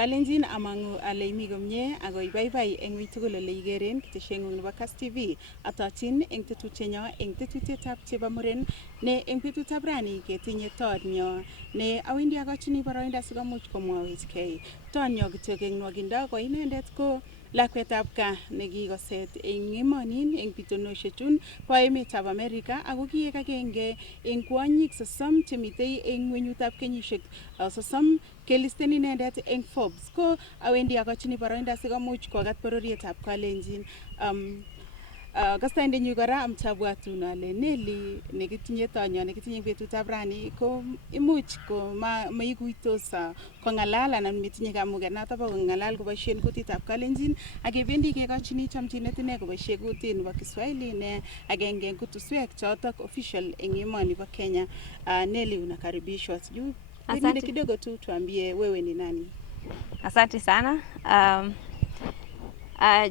Kalenjin amangu ale imi komye ako ibaibai eng ui tugul ole igeren ketesyengung nebo Kass TV atochin eng tetutienyo eng tetutietab Chebomuren ne eng betutab rani ketinye tonyo ne awendi akochini boroindo sikomuch komwawechkei. Tonyo kityo eng nwagindo ko inendet ko lakwetab gaa nekikoset eng emonin eng bitonoshechun bo emetab Amerika ako kiek agenge eng kwonyik 30 chemitei eng ngwenyutab kenyisiek 30 kelisten inendet eng Forbes. Ko awendi akochini boroindo sikomuch kokat bororietab Kalenjin. Kastoindenyu kora amtabwatun ale Nelly nekitinye tonyo nekitinye betutab rani ko imuch ko maikuitos kong'alal anan metinye kamuget noto bo kong'alal koboisien kutitab Kalenjin ak kebendi kekochini chamchinet ine koboisie kutit nebo Kiswahili ne agenge eng kutuswek chotok official eng emoni bo Kenya. Nelly, unakaribishwa. Sijui pengine kidogo tu tuambie wewe ni nani? Asante sana.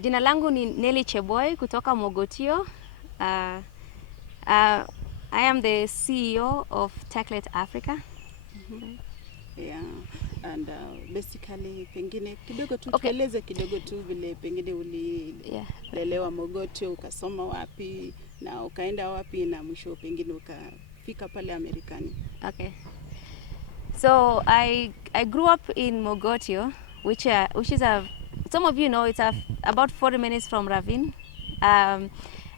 Jina langu ni Nelly Cheboi kutoka Mogotio. I am the CEO of Techlit Africa. Yeah, and basically pengine kidogo tu tueleze kidogo tu vile pengine ulilelewa Mogotio, ukasoma wapi na ukaenda wapi na mwisho pengine ukafika pale Amerikani. Okay. So I grew up in Mogotio, which is some of you know it's about 40 minutes from Ravin. And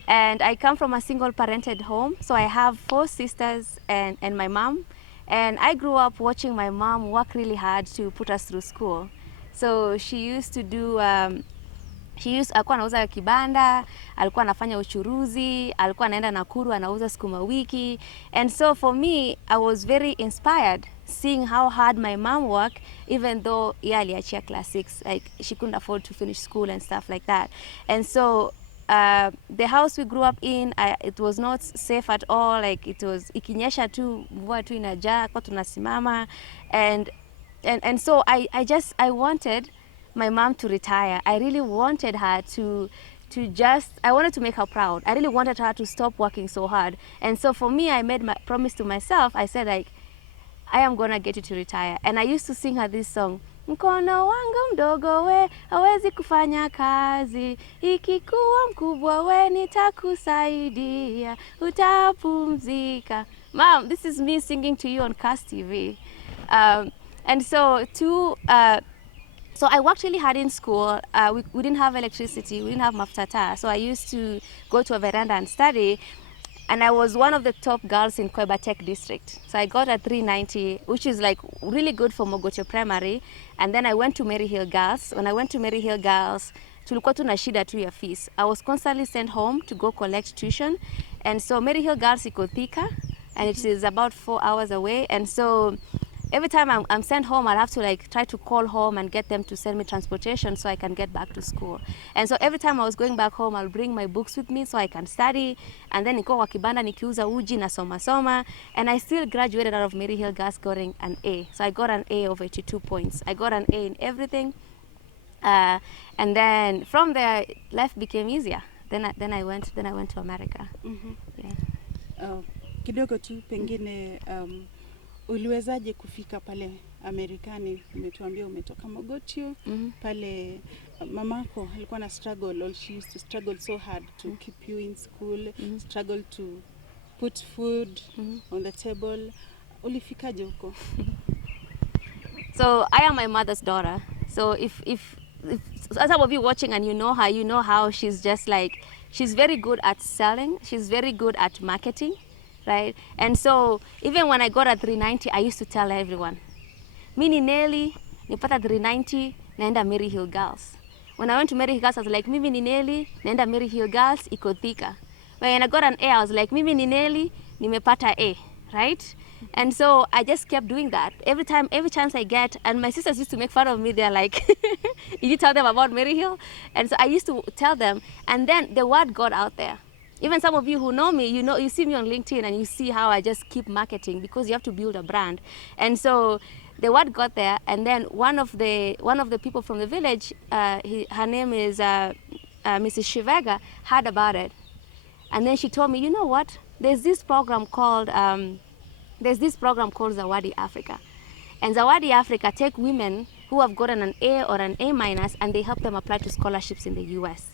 I come from a single parented home. So I have 4 sisters and my mom. And I grew up watching my mom work really hard to put us through school. So she used to do, alikuwa anauza kibanda, alikuwa anafanya uchuruzi, alikuwa anaenda Nakuru anauza sukuma wiki. And so for me, I was very inspired seeing how hard my mom worked, even though aliachia class 6, like she couldn't afford to finish school and stuff like that. And so the house we grew up in, it was not safe at all. Like it was ikinyesha tu, mvua tu inajaa, kwa tunasimama. And so I wanted my mom to retire. I really wanted her I wanted to make her proud. I really wanted her to stop working so hard. And so for me, I made my promise to myself. I said, like, I am gonna get you to retire. And I used to sing her this song. Mkono wangu mdogo we, hawezi kufanya kazi. Ikikuwa mkubwa we, nitakusaidia. Utapumzika. Mom, this is me singing to you on Kass TV. And so so I worked really hard in school. We didn't have electricity, we didn't have maftata. So I used to go to a veranda and study. And I was one of the top girls in Kweba Tech district. So I got a 390, which is like really good for Mogotio Primary. And then I went to Mary Hill Girls. When I went to Mary Hill Girls, tulikuwa tuna shida tu ya fees. I was constantly sent home to go collect tuition. And so Mary Hill Girls iko Thika, and it is about 4 hours away. And so every time I'm sent home, I'll have to like try to call home and get them to send me transportation so I can get back to school. And so every time I was going back home, I'll bring my books with me so I can study. And then niko kwa kibanda nikiuza uji na soma. And I still graduated out of Mary Hill Girls getting an A. So I got an A of 82 points. I got an A in everything. And then from there, life became easier. Then I went to America. Mm-hmm. Yeah. Kidogo tu pengine uliwezaje kufika pale Amerikani? Umetuambia umetoka Mogotio. Pale mamako alikuwa na struggle, or she used to struggle so hard to keep you in school, struggle to put food on the table. Ulifikaje huko? So I am my mother's daughter. So if some of you watching and you know her, you know how she's just like, she's very good at selling, she's very good at marketing. Right? And so even when I got a 390, I used to tell everyone, Mini Nelly, nipata 390, naenda Mary Hill Girls. When I went to Mary Hill Girls, I was like, Mimi ni Nelly, naenda Mary Hill Girls, iko Thika. When I got an A, I was like, Mimi ni Nelly, nimepata A, right? And so I just kept doing that. Every chance I get, and my sisters used to make fun of me. They're like, did you tell them about Mary Hill? And so I used to tell them, and then the word got out there. Even some of you who know me, you see me on LinkedIn and you see how I just keep marketing because you have to build a brand. And so the word got there, and then one of the people from the village, her name is Mrs. Shivega, heard about it. And then she told me, you know what? There's this program called Zawadi Africa. And Zawadi Africa take women who have gotten an A or an A minus, and they help them apply to scholarships in the US.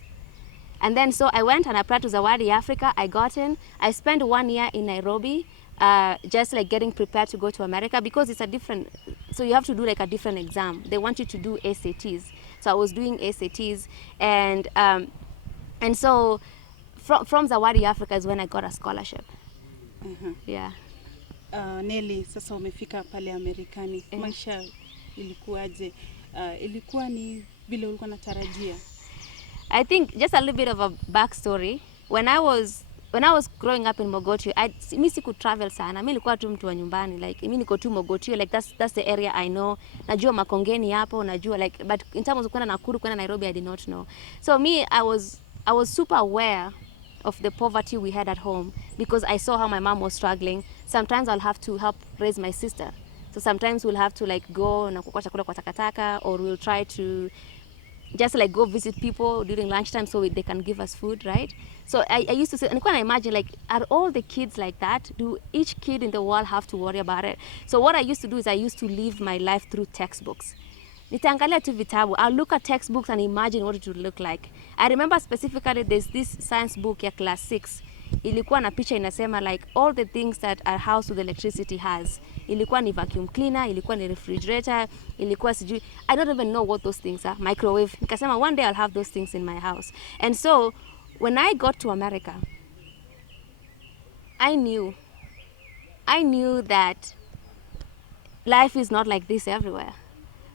And then so I went and applied to Techlit Africa. I got in. I spent 1 year in Nairobi, just like getting prepared to go to America, because it's a different, so you have to do like a different exam. They want you to do SATs. So I was doing SATs, and so from Techlit Africa is when I got a scholarship. Yeah. Nelly, sasa umefika pale Amerikani. Maisha ilikuwaje? Ilikuwa ni vile ulikuwa unatarajia? I think just a little bit of a backstory. When I was growing up in Mogotio, mi siku travel sana. Mi nilikuwa tu mtu wa nyumbani, like mi niko tu Mogotio, like that's the area I know. Najua Makongeni hapo, najua like, but in terms of kwenda Nakuru, kwenda Nairobi, I did not know. So me, I was super aware of the poverty we had at home, because I saw how my mom was struggling. Sometimes I'll have to help raise my sister. So sometimes we'll have to like go na kukua chakula kwa takataka, or we'll try to just like go visit people during lunchtime so they can give us food, right? So I used to say, and I imagine, like, are all the kids like that? Do each kid in the world have to worry about it? So what I used to do is I used to live my life through textbooks. Nitaangalia tu vitabu. I'll look at textbooks and imagine what it would look like. I remember specifically there's this science book ya class 6. Ilikuwa na picha inasema like all the things that a house with electricity has. Ilikuwa ni vacuum cleaner, ilikuwa ni refrigerator, ilikuwa sijui, I don't even know what those things are. Microwave. Nikasema one day I'll have those things in my house. And so when I got to America, I knew that life is not like this everywhere.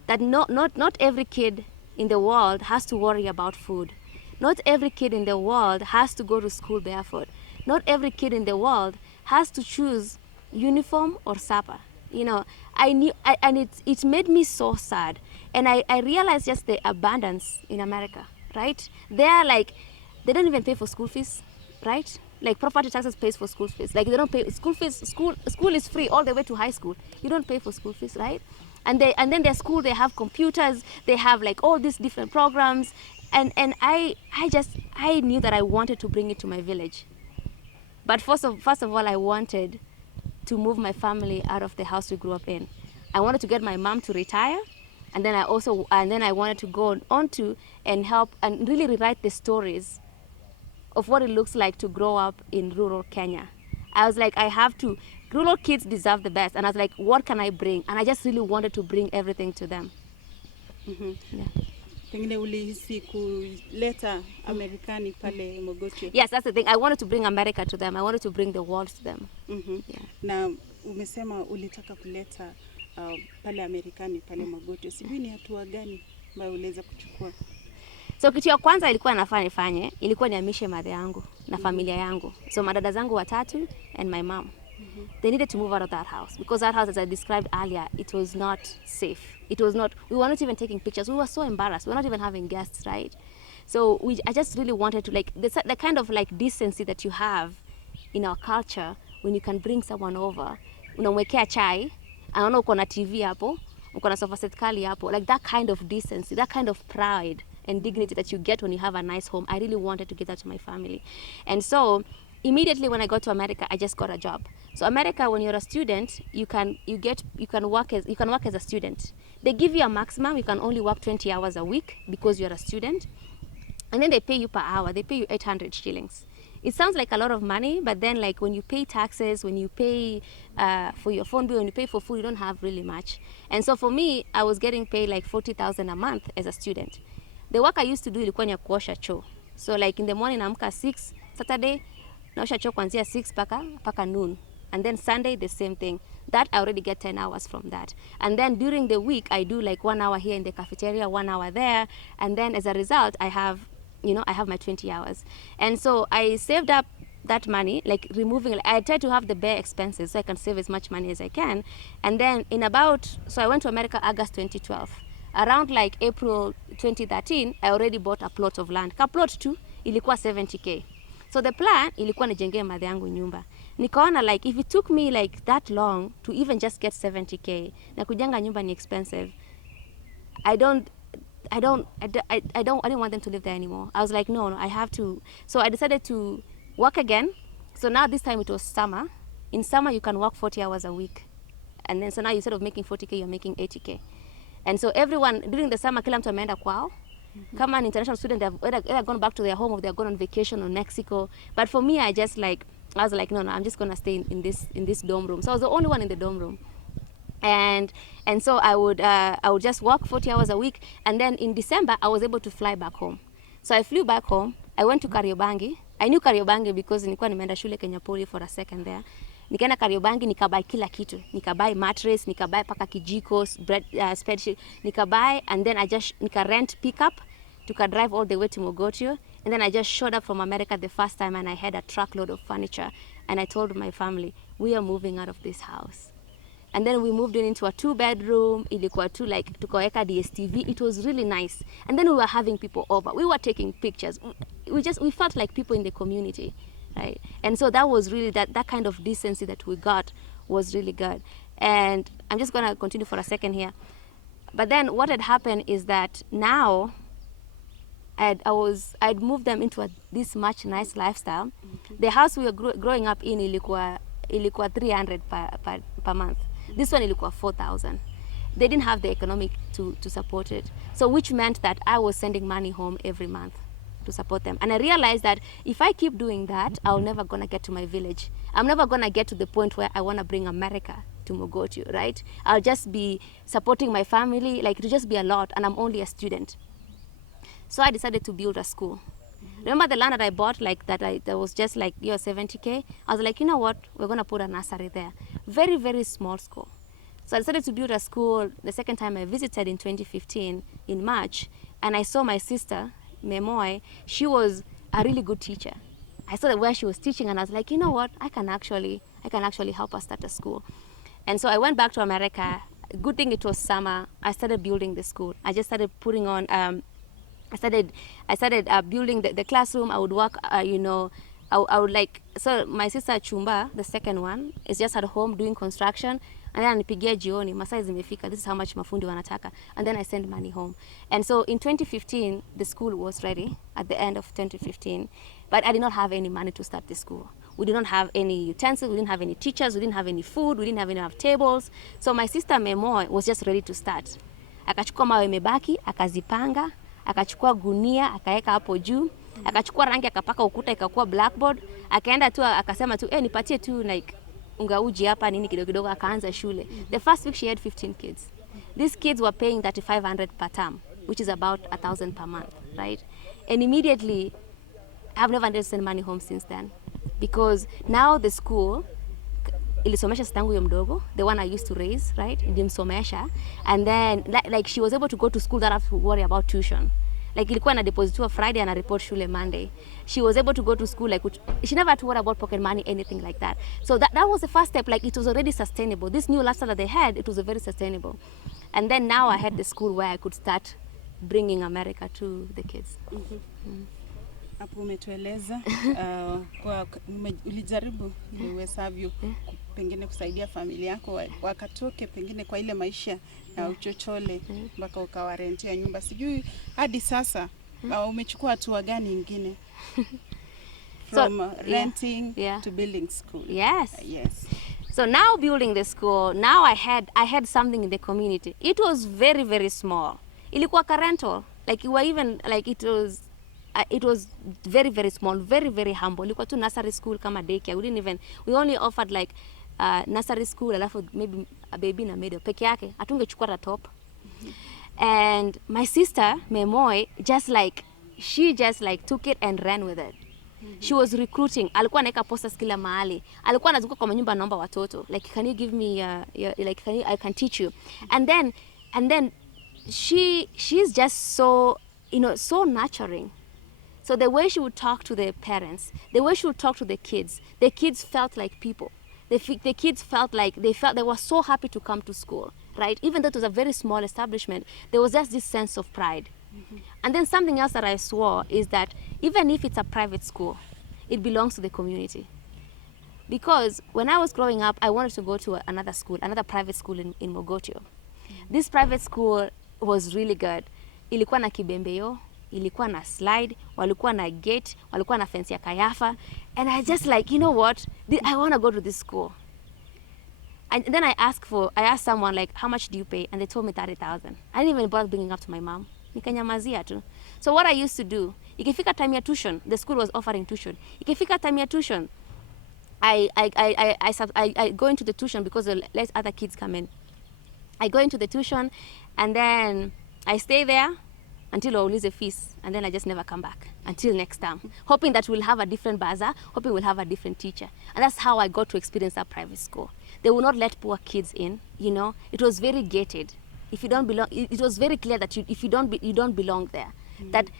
That not every kid in the world has to worry about food. Not every kid in the world has to go to school barefoot. Not every kid in the world has to choose uniform or supper. You know, I knew, and it made me so sad. And I realized just the abundance in America, right? They're like, they don't even pay for school fees, right? Like property taxes pays for school fees. Like they don't pay school fees. School is free all the way to high school. You don't pay for school fees, right? And then their school, they have computers, they have like all these different programs. And I knew that I wanted to bring it to my village. But first of all, I wanted to move my family out of the house we grew up in. I wanted to get my mom to retire, and then I wanted to go on to and help and really rewrite the stories of what it looks like to grow up in rural Kenya. I was like, rural kids deserve the best. And I was like, what can I bring? And I just really wanted to bring everything to them. Yeah. Pengine ulihisi kuleta Amerikani pale Mogotio. Yes, that's the thing. I wanted to bring America to them. I wanted to bring the world to them. Yeah. Na umesema ulitaka kuleta pale Amerikani pale Mogotio. Sijui ni hatua gani ambayo uliweza kuchukua? So kitu ya kwanza ilikuwa nafaa nifanye, ilikuwa niamishe mother yangu na familia yangu. So madada zangu watatu and my mom. They needed to move out of that house, because that house, as I described earlier, it was not safe. It was not, we were not even taking pictures. We were so embarrassed. We were not even having guests, right? So I just really wanted to, like, the kind of like decency that you have in our culture when you can bring someone over. Unamwekea chai, anaona uko na TV hapo, uko na sofa set kali hapo, like that kind of decency, that kind of pride and dignity that you get when you have a nice home. I really wanted to give that to my family. And so immediately when I got to America, I just got a job. So America, when you're a student, you can work as a student. They give you a maximum. You can only work 20 hours a week because you're a student, and then they pay you per hour. They pay you 800 shillings. It sounds like a lot of money, but then like when you pay taxes, when you pay for your phone bill, when you pay for food, you don't have really much. And so for me, I was getting paid like 40,000 a month as a student. The work I used to do ilikuwa ni kuosha choo. So like in the morning naamka 6, Saturday naosha choo kuanzia 6 paka noon. And then Sunday, the same thing. That I already get 10 hours from that. And then during the week, I do like 1 hour here in the cafeteria, 1 hour there. And then as a result, I have my 20 hours. And so I saved up that money, like I try to have the bare expenses so I can save as much money as I can. And then so I went to America August 2012. Around like April 2013, I already bought a plot of land. Plot 2, ilikuwa 70K. So the plan, ilikuwa nijengee mother yangu nyumba. Nikaona like if it took me like that long to even just get 70K, na kujenga nyumba ni expensive. I didn't want them to live there anymore. I was like, no, I have to. So I decided to work again. So now this time it was summer. In summer you can work 40 hours a week. And then so now instead of making 40K, you're making 80K. And so everyone during the summer kila mtu ameenda kwao. Come an international student, they've either gone back to their home or they're gone on vacation in Mexico. But for me, I was like, no, I'm just gonna stay in this dorm room. So I was the only one in the dorm room, and so I would just work 40 hours a week, and then in December I was able to fly back home. So I flew back home. I went to Kariobangi. I knew Kariobangi because nilikuwa nimeenda shule Kenya Poli for a second there. Nikaenda Kariobangi, nikabuy kila kitu. Nikabuy mattress, nikabuy paka kijiko, bread, spreadsheet, nikabuy, and then I just rent pickup, drive all the way to Mogotio, and then I just showed up from America the first time, and I had a truckload of furniture, and I told my family, we are moving out of this house. And then we moved into a 2-bedroom, ilikuwa tu like tukaweka DSTV. It was really nice. And then we were having people over. We were taking pictures. We felt like people in the community, right? And so that was really that kind of decency that we got was really good. And I'm just gonna continue for a second here. But then what had happened is that now I'd moved them into this much nice lifestyle. The house we were growing up in ilikuwa 300 per month. This one ilikuwa 4,000. They didn't have the economic to support it. So which meant that I was sending money home every month to support them. And I realized that if I keep doing that, I'm never gonna get to my village. I'm never gonna get to the point where I wanna bring America to Mogotio, right? I'll just be supporting my family, like it'll just be a lot, and I'm only a student. So I decided to build a school. Remember the land that I bought, like that was just like 70K? I was like, you know what? We're gonna put a nursery there. Very, very small school. So I decided to build a school the second time I visited in 2015 in March, and I saw my sister, Memoy. She was a really good teacher. I saw that where she was teaching, and I was like, you know what? I can actually help her start a school. And so I went back to America. Good thing it was summer. I started building the school. I just started putting on. I started building the classroom. I would work, I would like, so my sister Chumba, the second one, is just at home doing construction. And then anipigia jioni, masaa zimefika, this is how much mafundi wanataka. And then I send money home. And so in 2015, the school was ready at the end of 2015. But I did not have any money to start the school. We did not have any utensils, we didn't have any teachers, we didn't have any food, we didn't have enough tables. So my sister Memo was just ready to start. Akachukua mawe mebaki, akazipanga, akachukua gunia, akaeka hapo juu, akachukua rangi akapaka ukuta ikakuwa blackboard, akaenda tu akasema tu nipatie tu like unga uji hapa nini kidogo kidogo, akaanza shule. The first week she had 15 kids. These kids were paying 3,500 per term, which is about 1,000 per month, right? And immediately I've never had to send money home since then, because now the school ilisomesha sitangu yo mdogo, the one I used to raise, right? Ilimsomesha, and then like she was able to go to school without having to worry about tuition. Like ilikuwa na depositiwa Friday and a report shule Monday. She was able to go to school, like she never had to worry about pocket money, anything like that. So that was the first step. Like it was already sustainable. This new lifestyle that they had, it was very sustainable. And then now I had the school where I could start bringing America to the kids. Hapo umetueleza kwa ulijaribu uwezavyo pengine kusaidia familia yako wakatoke pengine kwa ile maisha ya uchochole mpaka ukawarentia nyumba. Sijui hadi sasa umechukua hatua gani nyingine from renting to building school? Yes. Yes. So now building the school, now I had something in the community. It was very, very small. Ilikuwa rental. Like you were even like it was very, very small, very, very humble. Ilikuwa tu nursery school kama daycare. We only offered like nursery school, alafu maybe a baby na maid peke yake. Hatungechukua hata top. And my sister Memoy she just took it and ran with it. She was recruiting. Alikuwa anaweka posters kila mahali. Alikuwa anazunguka kwa manyumba naomba watoto. Like, can you give me I can teach you. And then she's just so so nurturing. So the way she would talk to the parents, the way she would talk to the kids felt like people. The kids felt like they were so happy to come to school, right? Even though it was a very small establishment, there was just this sense of pride. And then something else that I swore is that even if it's a private school, it belongs to the community. Because when I was growing up, I wanted to go to another private school in Mogotio. This private school was really good. Ilikuwa na kibembeo, ilikuwa na slide, walikuwa na gate, walikuwa na fence ya kayafa. And I just you know what? I want to go to this school. And then I asked someone like, how much do you pay? And they told me 30,000. I didn't even bother bringing up to my mom. Nikanyamazia tu. So what I used to do, ikifika time ya tuition, the school was offering tuition. Ikifika time ya tuition, I go into the tuition because let other kids come in. I go into the tuition and then I stay there until waulize fees, and then I just never come back until next term, hoping that we'll have a different bazaar, hoping we'll have a different teacher. And that's how I got to experience that private school. They will not let poor kids in, you know. It was very gated. If you don't belong, it was very clear that if you don't belong there. That,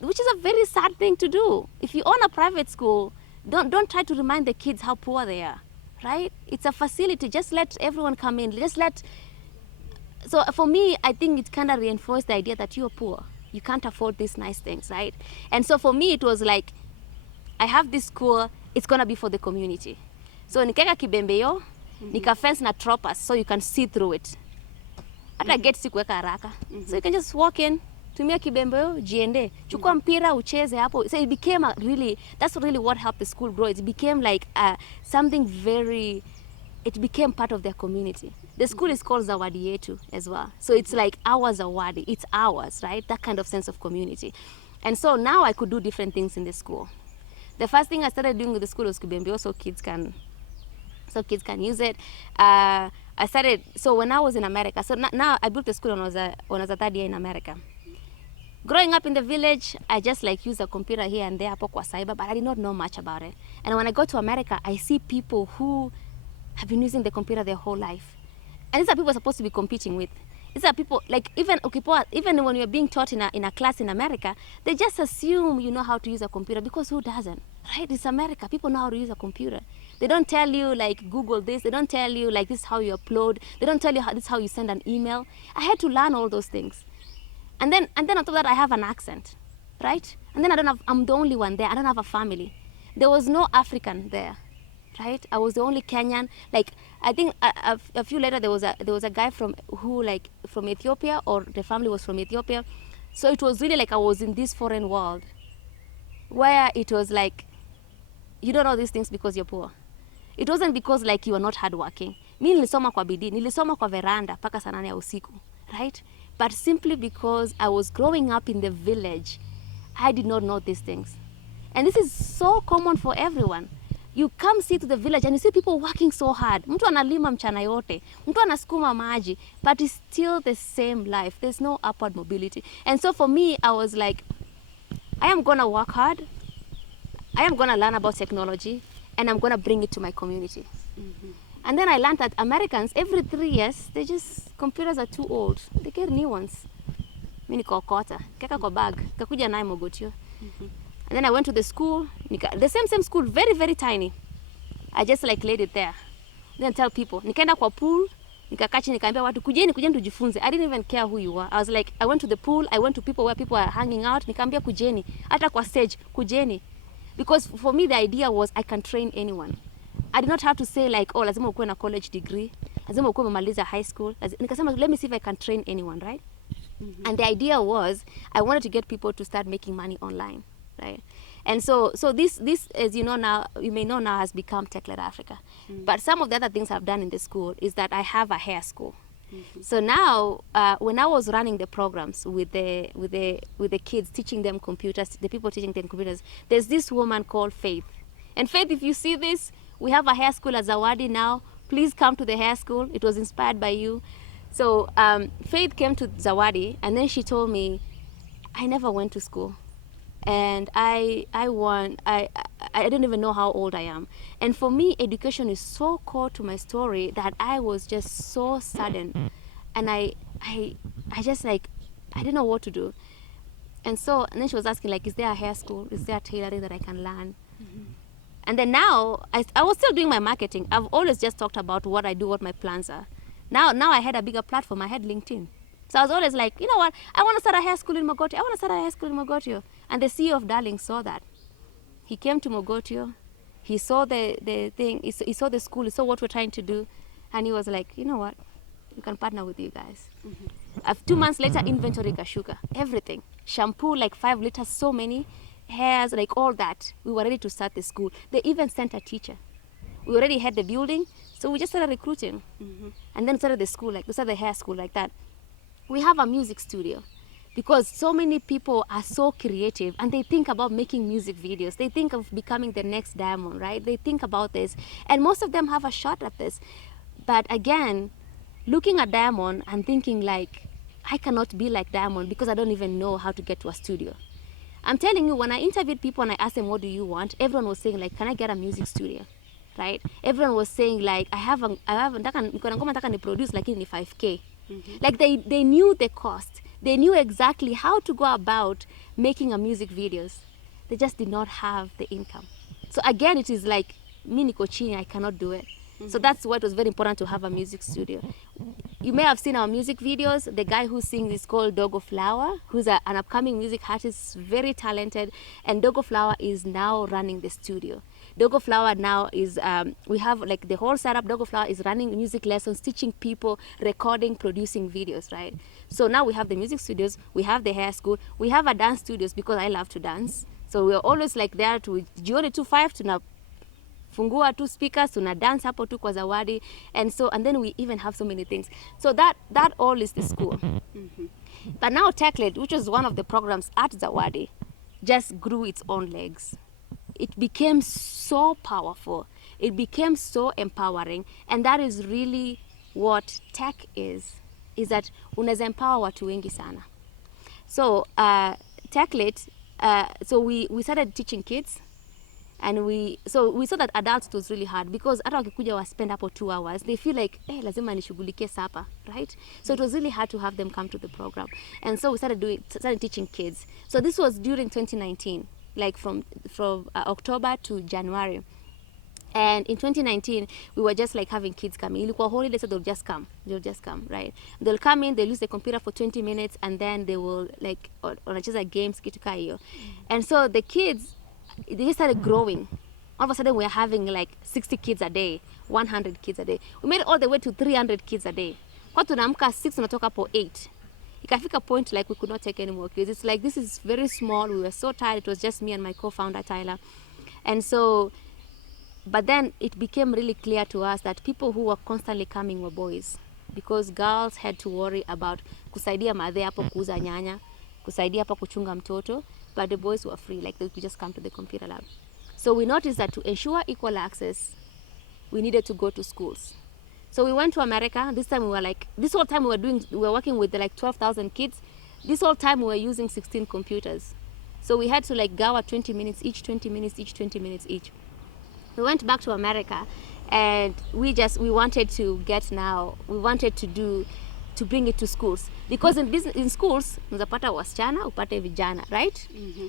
which is a very sad thing to do. If you own a private school, don't try to remind the kids how poor they are, right? It's a facility. Just let everyone come in. So for me, I think it kind of reinforced the idea that you're poor. You can't afford these nice things, right? And so for me, it was like, I have this school, it's gonna be for the community. So nikeka kibembeyo, nika fence na tropas, so you can see through it. Hata get sikuweka haraka. So you can just walk in, tumia kibembeyo, jiende. Chukua mpira, ucheze hapo. So it became that's really what helped the school grow. It became like something very, it became part of their community. The school is called Zawadi Yetu as well. So it's like our Zawadi, it's ours, right? That kind of sense of community. And so now I could do different things in the school. The first thing I started doing with the school was Kibembeo, so kids can use it. So when I was in America, so now I built the school when I was a third year in America. Growing up in the village, I just like use a computer here and there, hapo kwa cyber, but I did not know much about it. And when I go to America, I see people who have been using the computer their whole life. And these are people supposed to be competing with. These are people, like even when you're being taught in a class in America, they just assume you know how to use a computer, because who doesn't, right? It's America. People know how to use a computer. They don't tell you like Google this. They don't tell you like this is how you upload. They don't tell you this is how you send an email. I had to learn all those things. And then on top of that, I have an accent, right? And then I'm the only one there. I don't have a family. There was no African there. Right, I was the only Kenyan. Like I think a few later there was a guy from Ethiopia, or the family was from Ethiopia. So it was really like I was in this foreign world, where it was like you don't know these things because you're poor. It wasn't because like you are not hardworking. Mi nilisoma kwa bidii, nilisoma kwa veranda paka saa 8 ya usiku, right? But simply because I was growing up in the village, I did not know these things, and this is so common for everyone. You come see to the village and you see people working so hard. Mtu analima mchana yote, mtu anasukuma maji, but it's still the same life. There's no upward mobility. And so for me, I was like, I am gonna work hard. I am gonna learn about technology, and I'm gonna bring it to my community. And then I learned that Americans, every 3 years, computers are too old. They get new ones. Mimi nikokota, keka kwa bag, kakuja naye Mogotio. And then I went to the school, the same school, very, very tiny. I just like laid it there. Then tell people, nikaenda kwa pool, nikakachi nikaambia watu kujeni tujifunze. I didn't even care who you were. I was like, I went to the pool, I went to people where people are hanging out, nikaambia kujeni, hata kwa stage, kujeni. Because for me the idea was I can train anyone. I did not have to say like, oh, lazima ukuwe na college degree, lazima ukuwe umemaliza high school. Nikasema, let me see if I can train anyone, right? And the idea was I wanted to get people to start making money online. Right, and so this as you know now, you may know now, has become Techlit Africa. But some of the other things I've done in the school is that I have a hair school. So now when I was running the programs with the kids, teaching them computers, the people teaching them computers, there's this woman called Faith. And Faith, if you see this, we have a hair school at Zawadi now. Please come to the hair school. It was inspired by you. So Faith came to Zawadi, and then she told me, I never went to school. And I don't even know how old I am. And for me, education is so core to my story that I was just so saddened. And I just like, I didn't know what to do. And then she was asking like, is there a hair school? Is there tailoring that I can learn? And then now, I was still doing my marketing. I've always just talked about what I do, what my plans are. Now I had a bigger platform. I had LinkedIn. So I was always like, you know what? I want to start a hair school in Mogotio. And the CEO of Darling saw that. He came to Mogotio. He saw the thing. He saw the school. He saw what we're trying to do. And he was like, you know what? We can partner with you guys. 2 months later, inventory kashuka. Everything. Shampoo, like 5 liters, so many. Hairs, like all that. We were ready to start the school. They even sent a teacher. We already had the building, so we just started recruiting. And then started the school, like we started the hair school like that. We have a music studio because so many people are so creative and they think about making music videos. They think of becoming the next Diamond, right? They think about this, and most of them have a shot at this. But again, looking at Diamond and thinking like, I cannot be like Diamond because I don't even know how to get to a studio. I'm telling you, when I interviewed people and I asked them, what do you want? Everyone was saying like, can I get a music studio? Right? Everyone was saying like, I have nataka ni produce lakini ni 5K. Like they knew the cost. They knew exactly how to go about making a music videos. They just did not have the income. So again, it is like, mi niko chini, I cannot do it. So that's why it was very important to have a music studio. You may have seen our music videos. The guy who sings is called Dogo Flower, who's an upcoming music artist, very talented. And Dogo Flower is now running the studio. Dogo Flower now is, we have like the whole setup. Dogo Flower is running music lessons, teaching people, recording, producing videos, right? So now we have the music studios, we have the hair school, we have a dance studios because I love to dance. So we're always like there to jioni 2:05 tuna fungua two speakers, tuna dance hapo tu kwa zawadi, and then we even have so many things. So that all is the school. But now Techlit, which was one of the programs at Zawadi, just grew its own legs. It became so powerful. It became so empowering, and that is really what tech is that unaweza empower watu wengi sana. So Techlit, so we started teaching kids. And we saw that adults, it was really hard because hata wakikuja wa spend hapo 2 hours, they feel like lazima nishughulikie sapa, right? So it was really hard to have them come to the program. And so we started teaching kids. So this was during 2019, like from October to January. And in 2019, we were just like having kids coming. Ilikuwa holiday, so they'll just come, right? They'll come in, they'll use the computer for 20 minutes, and then they will like wanacheza games kitu kaa hiyo. And so the kids, they started growing. All of a sudden, we're having like 60 kids a day, 100 kids a day. We made it all the way to 300 kids a day. Kwa tunaamka 6, tunatoka po 8. Ikafika point like we could not take any more kids. It's like, this is very small. We were so tired. It was just me and my co-founder, Tyler. And so, but then it became really clear to us that people who were constantly coming were boys, because girls had to worry about kusaidia madhe hapo kuuza nyanya, kusaidia hapo kuchunga mtoto. But the boys were free, like they could just come to the computer lab. So we noticed that to ensure equal access, we needed to go to schools. So we went to America. This time we were like, this whole time we were working with like 12,000 kids. This whole time we were using 16 computers. So we had to like go 20 minutes each, 20 minutes each, 20 minutes each. We went back to America, and we wanted to bring it to schools, because in schools unapata wasichana upate vijana, right?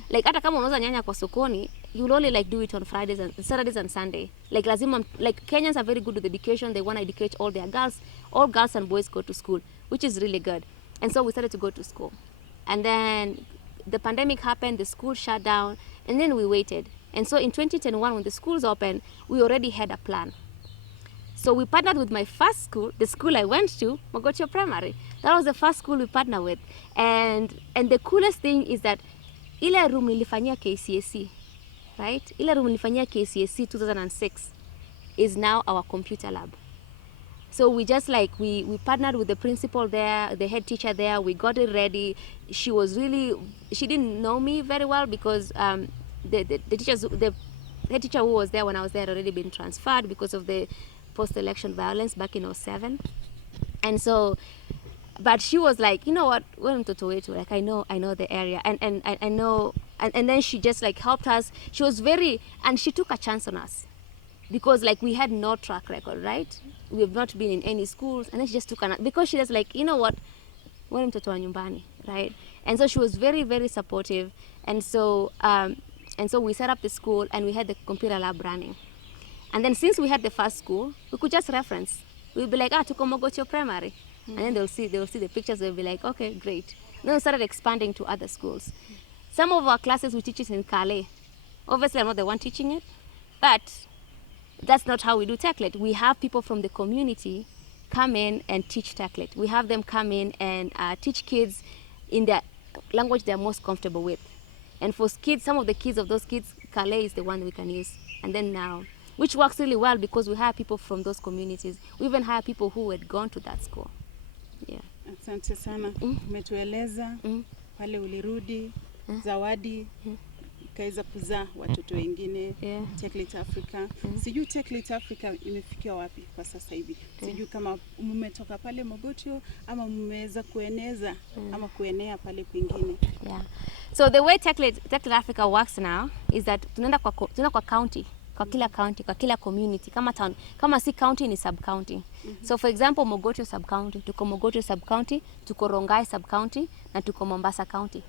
Like hata kama unauza nyanya kwa sokoni, you'll only like do it on Fridays and Saturdays and Sunday. Like lazima, like Kenyans are very good with education. They want to educate all their girls. All girls and boys go to school, which is really good. And so we started to go to school. And then the pandemic happened, the school shut down, and then we waited. And so in 2021, when the schools opened, we already had a plan. So we partnered with my first school, the school I went to, Mogotio Primary. That was the first school we partnered with. And the coolest thing is that ile room nilifanyia KCSE, right? Ile room nilifanyia KCSE 2006 is now our computer lab. So we just like, we partnered with the principal there, the head teacher there, we got it ready. She didn't know me very well because the head teacher who was there when I was there had already been transferred because of the post-election violence back in 2007. And so, but she was like, you know what, we're mtoto wetu, like I know the area, and I know, and then she just like helped us. She was and she took a chance on us, because like we had no track record, right? We have not been in any schools, and then she just took because she was like, you know what, we're mtoto wa nyumbani, right? And so she was very, very supportive. And so we set up the school, and we had the computer lab running. And then since we had the first school, we could just reference. We'd be like, tuko Mogotio Primary. And then they'll see the pictures, they'll be like, okay, great. Then we started expanding to other schools. Some of our classes we teach it in Calais. Obviously, I'm not the one teaching it, but that's not how we do Techlit. We have people from the community come in and teach Techlit. We have them come in and teach kids in the language they're most comfortable with. And for kids, some of the kids of those kids, Calais is the one we can use. And then now which works really well because we hire people from those communities. We even hire people who had gone to that school. Yeah. Asante sana. Umetueleza pale ulirudi, zawadi ikaweza kuzaa watoto wengine. Techlit Africa. Sijui Techlit Africa imefikia wapi kwa sasa hivi. Sijui kama mmetoka pale Mogotio ama mmeweza kueneza ama kuenea pale kwingine. Yeah. So the way Techlit Africa works now is that tunaenda kwa county, kwa kila county, kwa kila community, kama town, kama si county ni sub county. So for example, Mogotio sub county, tuko Mogotio sub county, tuko Rongai sub county na tuko Mombasa county.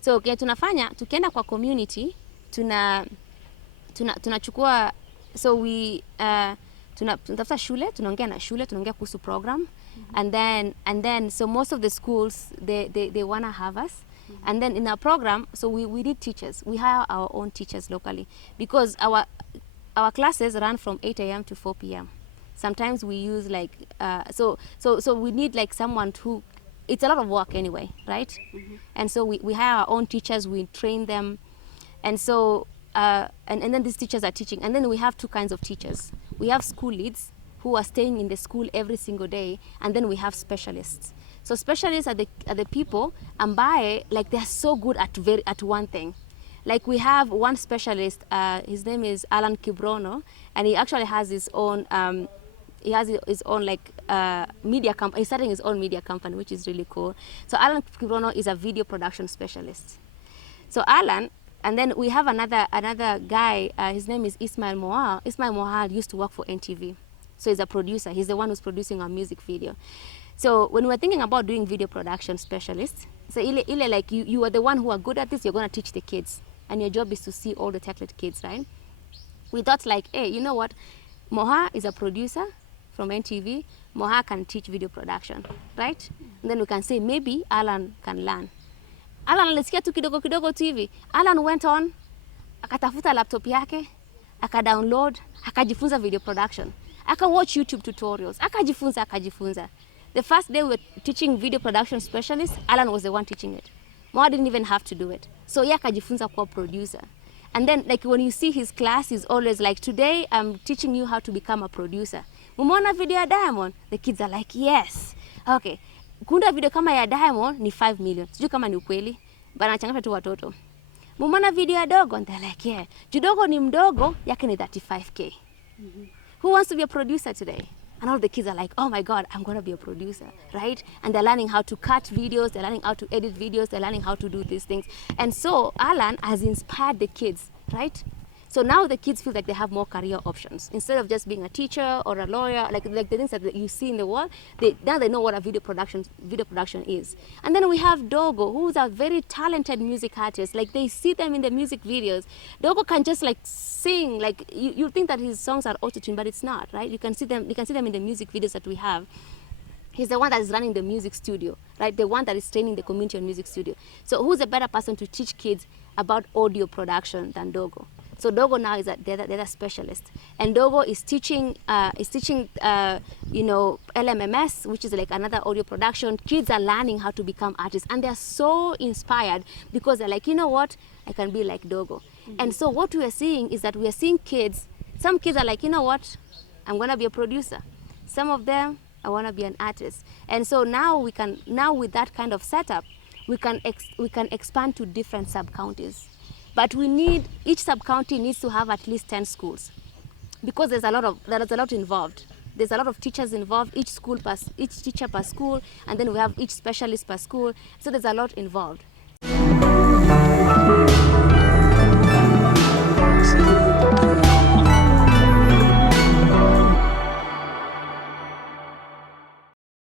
So kile tunafanya tukienda kwa community tunachukua so we tunatafuta shule, tunaongea na shule, tunaongea kuhusu program and then so most of the schools they wanna have us. And then in our program, so we need teachers. We hire our own teachers locally because our classes run from 8 a.m. to 4 p.m. Sometimes we use like so we need like someone who, it's a lot of work anyway, right? And so we hire our own teachers, we train them, and so and then these teachers are teaching. And then we have two kinds of teachers. We have school leads who are staying in the school every single day, and then we have specialists. So specialists are the people ambaye like they are so good at one thing. Like we have one specialist, his name is Alan Kibrono, and he actually has his own he has his own like media company. He's starting his own media company, which is really cool. So Alan Kibrono is a video production specialist. So Alan, and then we have another guy, his name is Ismail Mohal. Ismail Mohal used to work for NTV. So he's a producer. He's the one who's producing our music video. So when we're thinking about doing video production specialists, so ile like you are the one who are good at this, you're going to teach the kids. And your job is to see all the Techlit kids, right? We thought like, hey, you know what? Moha is a producer from NTV. Moha can teach video production, right? And then we can say maybe Alan can learn. Alan alisikia tu kidogo tu hivi. Alan went on, akatafuta laptop yake, akadownload, akajifunza video production. Watch YouTube tutorials, akajifunza. The first day we were teaching video production specialists, Alan was the one teaching it. Moha didn't even have to do it. So yeah, akajifunza kuwa producer. And then like when you see his class, he's always like, today I'm teaching you how to become a producer. Mumeona video ya Diamond? The kids are like, yes. Okay. Kunda video kama ya Diamond ni 5 million. Sijui kama ni ukweli. But anachanganya tu watoto. Mumeona video ya Dogo? And they're like, yeah. Judogo ni mdogo, yake ni 35K. Who wants to be a producer today? And all the kids are like, oh my God, I'm going to be a producer, right? And they're learning how to cut videos, they're learning how to edit videos, they're learning how to do these things. And so Alan has inspired the kids, right? So now the kids feel like they have more career options. Instead of just being a teacher or a lawyer, like the things that you see in the world, now they know what a video production is. And then we have Dogo, who's a very talented music artist. Like they see them in the music videos. Dogo can just like sing, like you think that his songs are auto-tuned, but it's not, right? You can see them in the music videos that we have. He's the one that is running the music studio, right? The one that is training the community on music studio. So who's a better person to teach kids about audio production than Dogo? So Dogo now is the other specialist, and Dogo is teaching you know, LMMS, which is like another audio production. Kids are learning how to become artists, and they're so inspired because they're like, you know what, I can be like Dogo. And so what we are seeing is that we are seeing kids. Some kids are like, you know what, I'm gonna be a producer. Some of them, I wanna be an artist. And so now with that kind of setup, we can expand to different sub counties. But each sub-county needs to have at least 10 schools because there's a lot involved. There's a lot of teachers involved, each teacher per school, and then we have each specialist per school. So there's a lot involved.